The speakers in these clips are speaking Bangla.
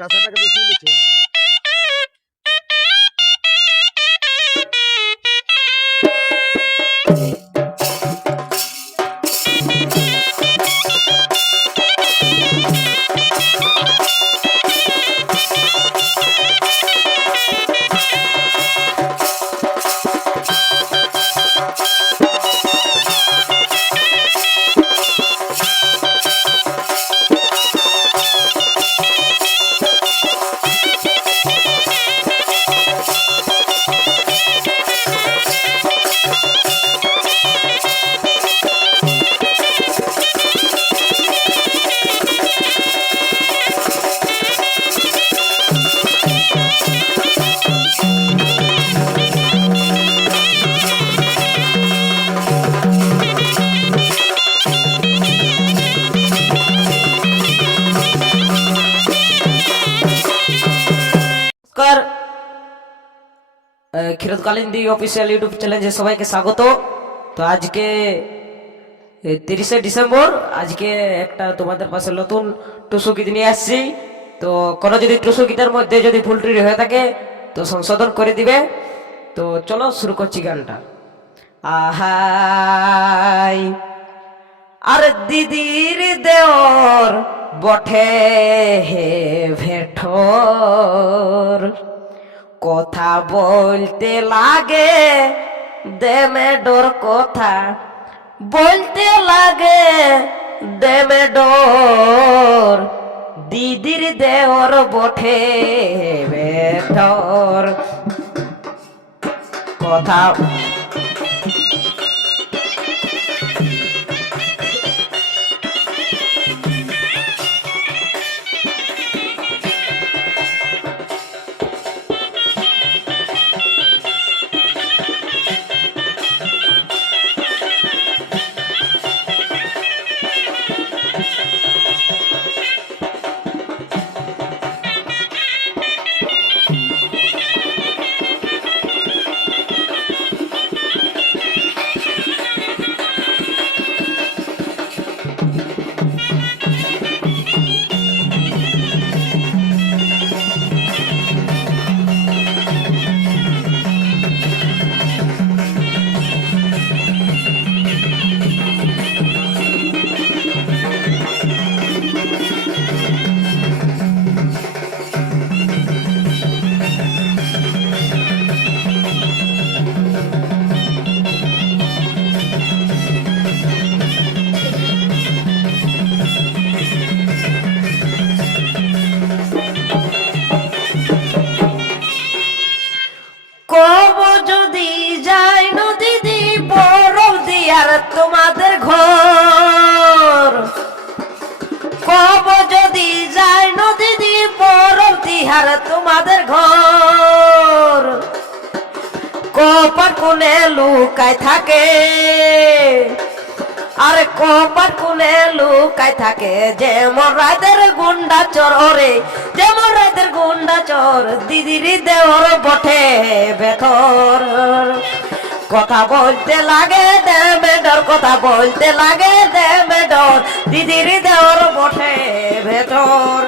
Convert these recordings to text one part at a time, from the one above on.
কাঁচাটাকে বেশি লিখে ক্ষীরোদকালীন দি অফিসিয়াল ইউটিউব চ্যানেলে সবাইকে স্বাগত। তো আজকে 30শে ডিসেম্বর, আজকে একটা তোমাদের পাশে নতুন টুসু গীত নিয়ে আসছি। তো কোনো যদি টুসু গীতের মধ্যে যদি ভুল ত্রুটি হয়ে থাকে তো সংশোধন করে দিবে। তো চলো শুরু করছি গানটা। আহাই আর দিদির দেওর বঠে হে ভেঠর, কথা বলতে লাগে দেমে ডোর, কথা বলতে লাগে দেমে ডোর, দিদির দেওর বঠে বেঠর, কথা কব যদি যাই নদী বরফ দিয়ার তোমাদের ঘর, কব যদি যাই নদী বরফ দিয়ার তোমাদের ঘর, কপার কোণে লুকায় থাকে, আরে কপার কোণে লুকায় থাকে যেমন রাতের গুন্ডা চোর, ওরে যেমন রাতের গুন্ডা চোর, দিদির দেওর বঠে বেথর, কথা বলতে লাগে দেমে ডর, কথা বলতে লাগে দেমে ডর, দিদির দেওর বঠে ভেতর।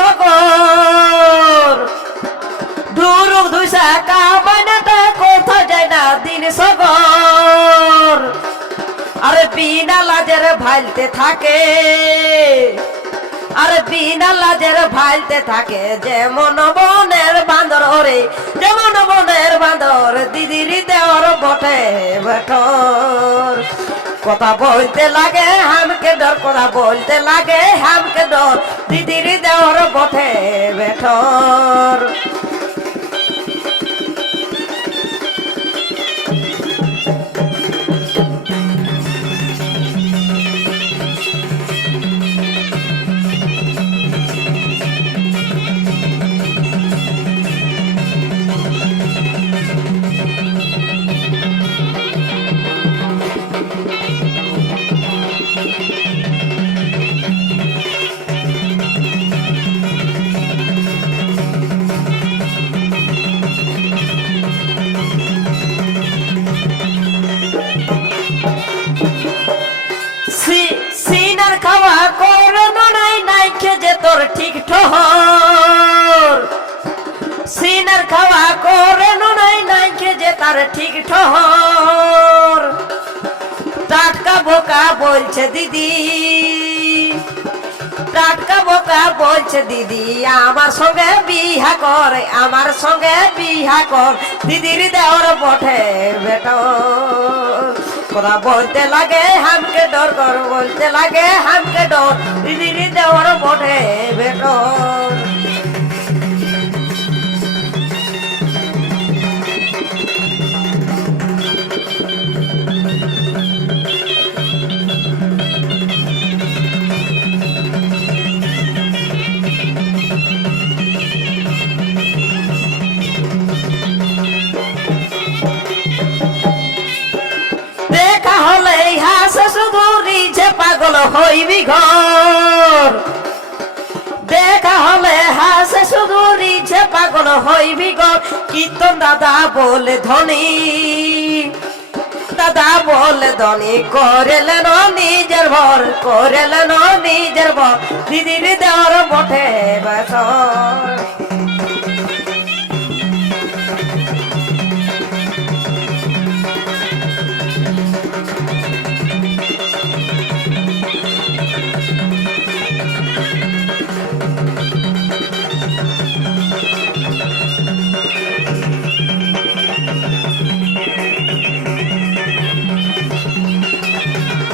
সগর ধুরুক দুইসা কামানাটা কোথা যায় না দিন সগর, আরে বিনা লাজের ভাইলতে থাকে, আরে বিনা লাজের ভাইলতে থাকে যেমন বনের বান্দর, ওরে যেমন বনের বান্দর, দিদির দেওয়ার বটে বেঠর, কথা বলতে লাগে হামকে কথা বলতে লাগে হামকে ডর দিদির দেওর বটে বেঠর সিনার খাওয়া করোনা নাই নাই খেজে তোর ঠিক ঠহর সিনার খাওয়া করোনা নাই নাই খেজে তার ঠিক ঠহর টাটকা বোকা বলছে দিদি টাটকা বোকা বলছে দিদি আমার সঙ্গে বিহা কর আমার সঙ্গে বিহা কর দিদির দেওর বটে বেটর কথা বলতে লাগে হামকে ডর কর বলতে লাগে হামকে ডর দিদির দেওর বটে বেটর দেখা হলে হাসে শুধু রিঝে পাগল হইবি ঘর দেখা হলে হাসে শুধু রিঝে পাগল হইবি ঘর কীর্তন দাদা বলে ধনী দাদা বলে ধনী করেলেন নিজের ভর করেলেন নিজের ভর দিদির দেওয়ার বটে বেঠর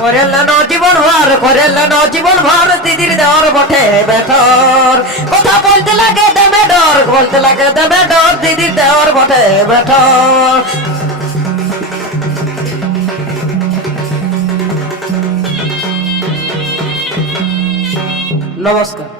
করেলেন জীবন ভর করেলেন জীবন ভর দিদির দেওয়ার বটে বেঠর কথা বলতে লাগে দেবে ডর বলতে লাগে দেবে ডর দিদির দেওয়ার বটে বেঠর নমস্কার।